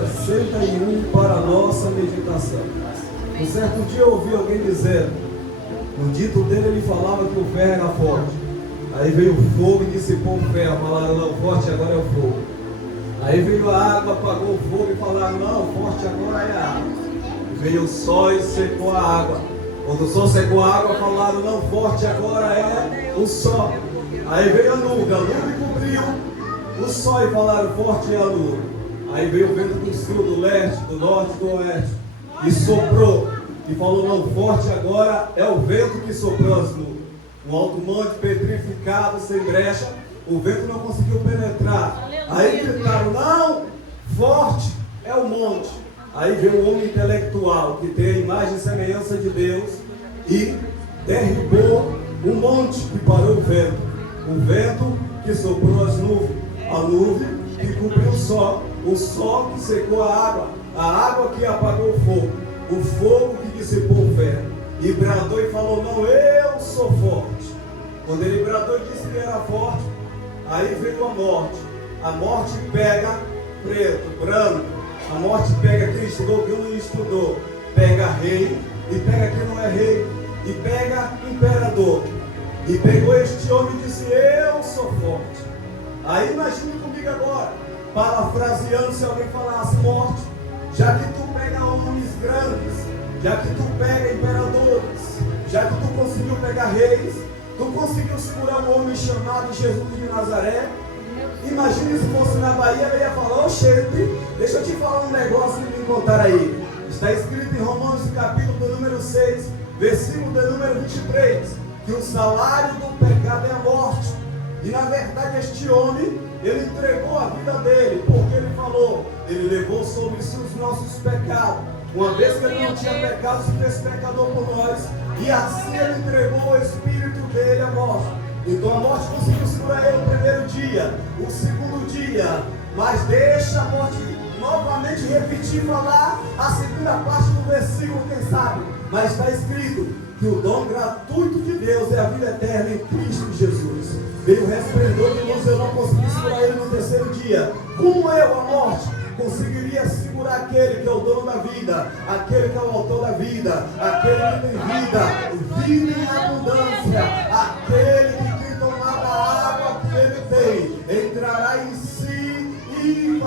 61 para a nossa meditação. Um certo dia eu ouvi alguém dizer, no dito dele ele falava que o ferro era forte. Aí veio o fogo e dissipou o ferro, falaram não, forte agora é o fogo. Aí veio a água, apagou o fogo e falaram não, forte agora é a água. Veio o sol e secou a água. Quando o sol secou a água, falaram não, forte agora é o sol. Aí veio a nuvem cobriu o sol e falaram forte é a lua. Aí veio o vento do sul, do leste, do norte, do oeste e soprou e falou não, forte agora é o vento que soprou as nuvens. Um alto monte petrificado, sem brecha, o vento não conseguiu penetrar. Aí gritaram não, forte é o monte. Aí veio o homem intelectual que tem a imagem e semelhança de Deus e derribou o monte que parou o vento que soprou as nuvens, a nuvem que cobriu o sol que secou a água que apagou o fogo que dissipou o ferro. E bradou e falou, não, eu sou forte. Quando ele bradou e disse que era forte, aí veio a morte pega preto, branco, a morte pega quem estudou, quem não estudou, pega rei, e pega quem não é rei, e pega imperador. E pegou este homem e disse, eu sou forte. Aí imagine comigo agora, parafraseando, se alguém falasse morte, já que tu pega homens grandes, já que tu pega imperadores, já que tu conseguiu pegar reis, tu conseguiu segurar um homem chamado Jesus de Nazaré. Imagine se fosse na Bahia, ele ia falar, ô chefe, deixa eu te falar um negócio que me contaram aí. Está escrito em Romanos capítulo número 6, versículo de número 23, que o salário do pecado é a morte. E na verdade este homem, ele entregou a vida dele, porque ele falou, ele levou sobre si os nossos pecados. Uma vez que ele não tinha pecado, se fez pecador por nós, e assim ele entregou o espírito dele à morte. Então a morte conseguiu segurar ele no primeiro dia, o segundo dia, mas deixa a morte novamente repetir e falar a segunda parte do versículo, quem sabe. Mas está escrito que o dom gratuito de Deus é a vida eterna em Cristo Jesus. Veio o resplendor de luz, eu não consegui segurar ele no terceiro dia. Como eu, a morte, conseguiria segurar aquele que é o dono da vida, aquele que é o autor da vida, aquele que tem vida em abundância, aquele que quem tomar da água que ele tem, entrará em si e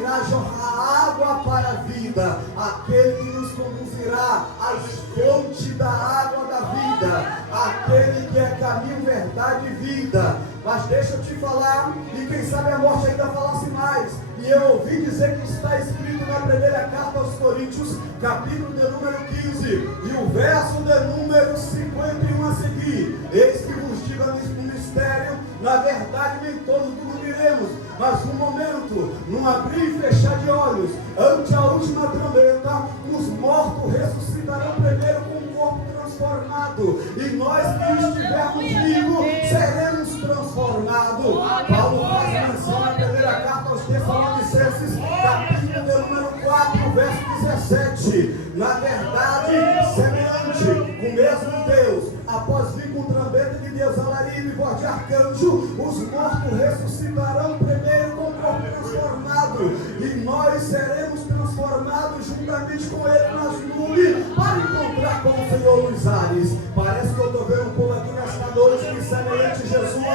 irá jorrar água para a vida, aquele que nos conduzirá às fontes da água da vida, aquele que é caminho, verdade e vida. Mas deixa eu te falar, e quem sabe a morte ainda falasse mais. E eu ouvi dizer que está escrito na primeira carta aos Coríntios, capítulo de número 15, e o verso de número 51 a seguir. Eis que vos digo no mistério, na verdade nem todos dormiremos, mas um momento, num abrir e fechar de olhos, ante a última trombeta, os mortos ressuscitarão primeiro com o corpo transformado, e nós que estivermos vivos seremos transformados. Paulo faz menção na primeira carta aos Tessalonicenses, capítulo de número 4, verso 17. Na verdade, semelhante, o mesmo Deus, após vir com trombeta de Deus, alarido e voz de arcanjo, os mortos ressuscitarão primeiro com o corpo transformado, e nós seremos transformados juntamente com ele nas nuvens, para encontrar com o Senhor nos ares. Parece que eu estou vendo um povo aqui nesta noite que, semelhante a Jesus,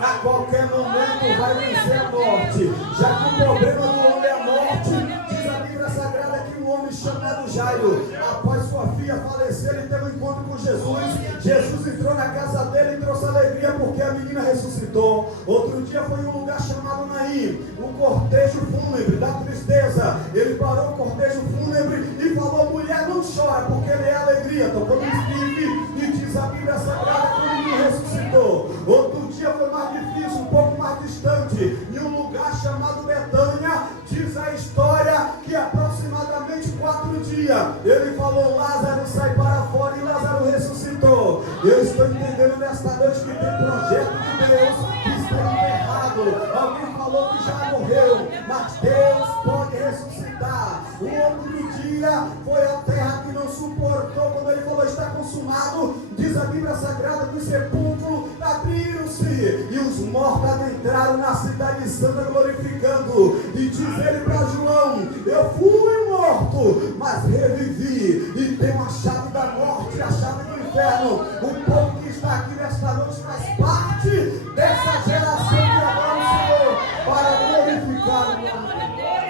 a qualquer momento vai vencer a morte. Já que o problema do homem é a morte, diz a Bíblia Sagrada que um homem chamado Jairo, após sua filha falecer, ele teve um encontro com Jesus. Jesus entrou na casa dele e trouxe alegria porque a menina ressuscitou. Outro dia foi em um lugar chamado Naim, o cortejo fúnebre da tristeza. Ele parou o cortejo fúnebre e falou, mulher, não chora, porque ele é alegria. Tocou no esquife e diz a Bíblia Sagrada que o menino ressuscitou. Outro dia foi mais difícil, um pouco mais distante, em um lugar chamado Betânia. Diz a história que aproximadamente 4 dias ele falou, Lázaro sai para fora, e Lázaro ressuscitou. Eu estou entendendo nesta noite que tem projeto de Deus que está enterrado. Alguém falou que já morreu, mas Deus pode ressuscitar. O outro dia foi a terra que não suportou quando ele falou está consumado. Diz a Bíblia Sagrada que os sepulcros abriram-se e os mortos adentraram na cidade santa glorificando. E diz ele para João, eu fui morto, mas revivi e tenho a chave da morte, a chave do inferno. O povo que está aqui nesta noite faz parte dessa geração que adora o Senhor para glorificar o nome de Deus.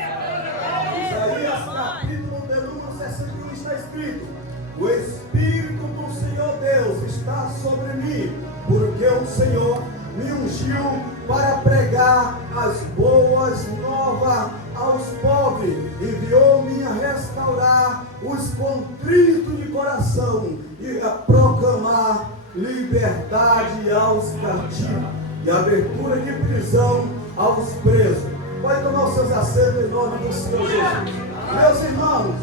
Isaías capítulo de número 61 está escrito: o Espírito do Senhor Deus está sobre mim, porque o Senhor me ungiu para pregar as boas novas aos pobres, enviou-me a restaurar os contritos de coração e a proclamar liberdade aos cativos e abertura de prisão aos presos. Pode tomar os seus assentos em nome do Senhor Jesus. Meus irmãos,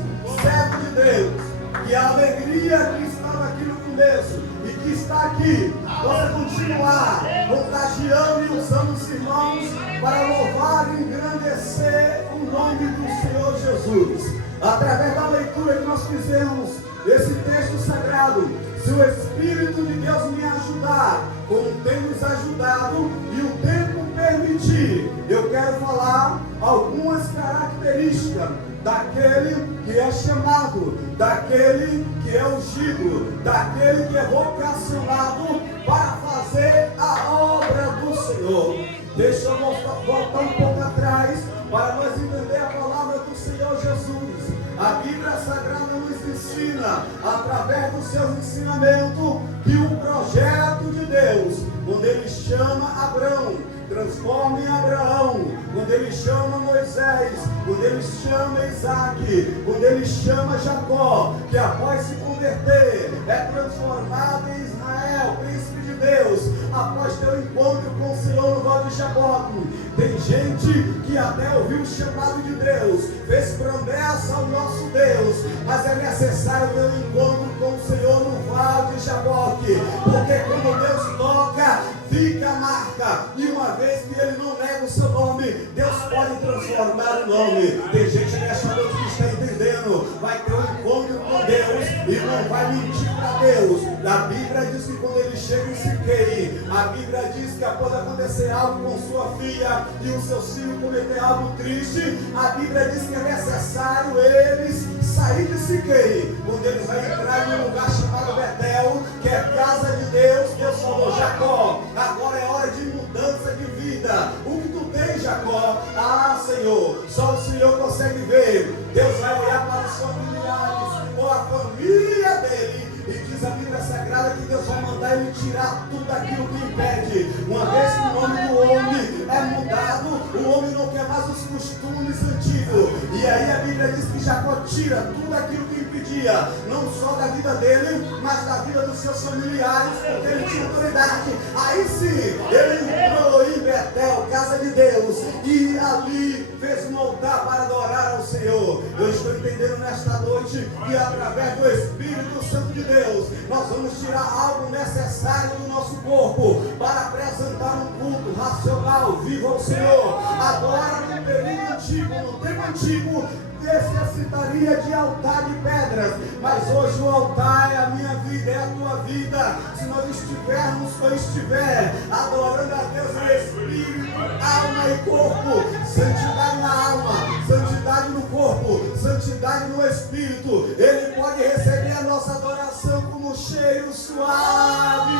servos de Deus, que a alegria que estava aqui no começo e que está aqui, possa continuar contagiando e usando os irmãos para louvar e engrandecer o nome do Senhor Jesus. Através da leitura que nós fizemos esse texto sagrado, se o Espírito de Deus me ajudar, como tem nos ajudado e o tempo permitir, eu quero falar algumas características daquele que é chamado, daquele que é ungido, daquele que é vocacionado para fazer a obra do Senhor. Deixa eu voltar um pouco atrás para nós entender a palavra do Senhor Jesus. A Bíblia Sagrada nos ensina, através dos seus ensinamentos, que o projeto de Deus, quando Ele chama Abraão, transforma em Abraão, quando Ele chama Moisés, quando Ele chama Isaac, quando Ele chama Jacó, que após se converter, é transformado em Israel, príncipe de Deus, após ter um encontro com o Senhor no Vale de Jaboque. Tem gente que até ouviu o chamado de Deus, fez promessa ao nosso Deus, mas é necessário ter um encontro com o Senhor no Vale de Jaboque, porque quando Deus toca, fica a marca, e uma vez que Ele não nega o seu nome, Deus pode transformar o nome. Tem gente nesta noite que está entendendo, vai ter um encontro com Deus e não vai mentir para Deus. A Bíblia diz que quando ele chega em Siquém, a Bíblia diz que após acontecer algo com sua filha e o seu filho cometer algo triste, a Bíblia diz que é necessário eles sair de Siquém. Quando eles vão entrar em um lugar chamado Betel, que é casa de Deus, Deus falou: Jacó, agora é hora de mudança de vida. O que tu tens, Jacó? Ah, Senhor, só o Senhor consegue ver. Deus vai olhar para os familiares ou a família dele, e diz a Bíblia Sagrada que Deus vai mandar ele tirar tudo aquilo que impede. Uma vez que o nome do homem é mudado, o homem não quer mais os costumes antigos. E aí a Bíblia diz que Jacó tira tudo aquilo que impedia, não só da vida dele, mas da vida dos seus familiares, porque ele tinha autoridade. Aí sim, ele entrou em Betel, casa de Deus, e ali fez um altar para adorar ao Senhor. Eu estou entendendo nesta noite que através do Espírito Santo de Deus, nós vamos tirar algo necessário do nosso corpo para apresentar um culto racional, vivo ao Senhor. Agora, no período antigo, no tempo antigo, necessitaria de altar de pedras, mas hoje o altar é a minha vida, é a tua vida. Se nós estivermos ou estiver adorando a Deus no Espírito, alma e corpo, santidade na alma, santidade no corpo, santidade no Espírito, Ele pode receber a nossa adoração como um cheiro suave.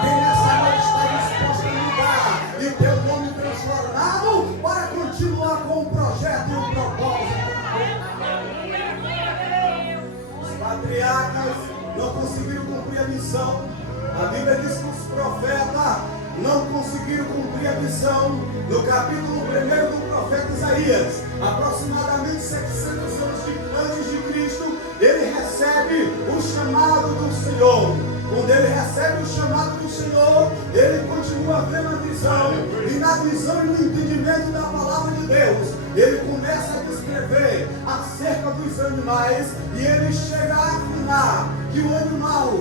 Quem nessa noite está disposto a mudar e ter o nome transformado para continuar com o projeto e o propósito? Os patriarcas não conseguiram cumprir a missão. A Bíblia diz que os profetas não conseguiram cumprir a missão. No capítulo 1 do profeta Isaías, aproximadamente 700 anos antes de Cristo, ele recebe o chamado do Senhor. Quando ele recebe o chamado do Senhor, ele continua vendo a visão, e na visão e no entendimento da palavra de Deus, ele começa a descrever acerca dos animais, e ele chega a afirmar que o animal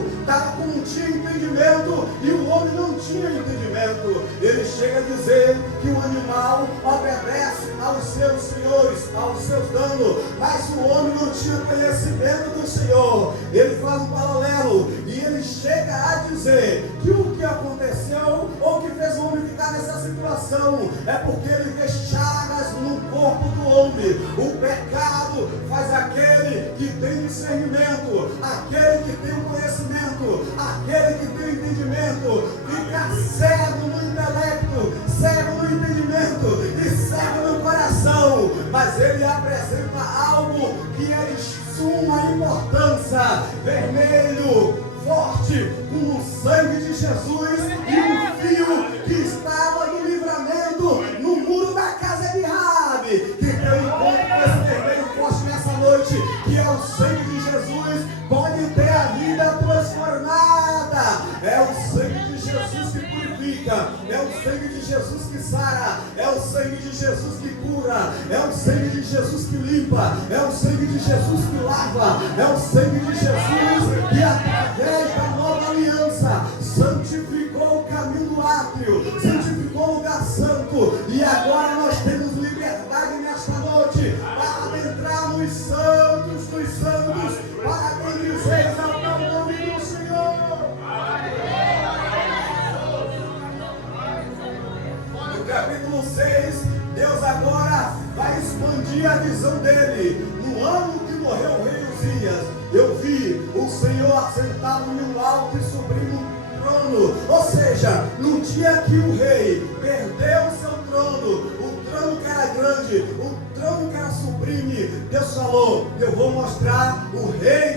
não tinha entendimento e o homem não tinha entendimento. Ele chega a dizer que o animal obedece aos seus senhores, aos seus donos, mas o homem não tinha conhecimento do Senhor. Ele faz um paralelo e ele chega a dizer que o que aconteceu ou que fez o homem ficar nessa situação é porque ele vê chagas no corpo corpo do homem. O pecado faz aquele que tem discernimento, aquele que tem o conhecimento, aquele que tem o entendimento, ficar cego no intelecto, cego no entendimento e cego no coração. Mas ele apresenta algo que é de suma importância: vermelho, forte, como o sangue de Jesus e um fio que estava no livramento, no muro da casa de Rabi. Que teu encontro com esse vermelho forte nessa noite, que é o sangue de Jesus, pode ter a vida transformada. É o sangue de Jesus que purifica, é o sangue de Jesus que sara, é o sangue de Jesus que cura, é o sangue de Jesus que limpa, é o sangue de Jesus que lava, é o sangue de Jesus que através da nova aliança santificou o caminho do átrio, santificou o lugar santo, e agora nós temos liberdade nesta noite para entrar nos santos dos santos, para bendizer ao nome do Senhor. No capítulo 6, Deus agora vai expandir a visão dele. No ano que morreu o rei Uzias, eu vi o Senhor assentado em um alto e sublime trono. Ou seja, no dia que o rei perdeu o seu trono, o trono que era grande, o trono que era sublime, Deus falou: eu vou mostrar o rei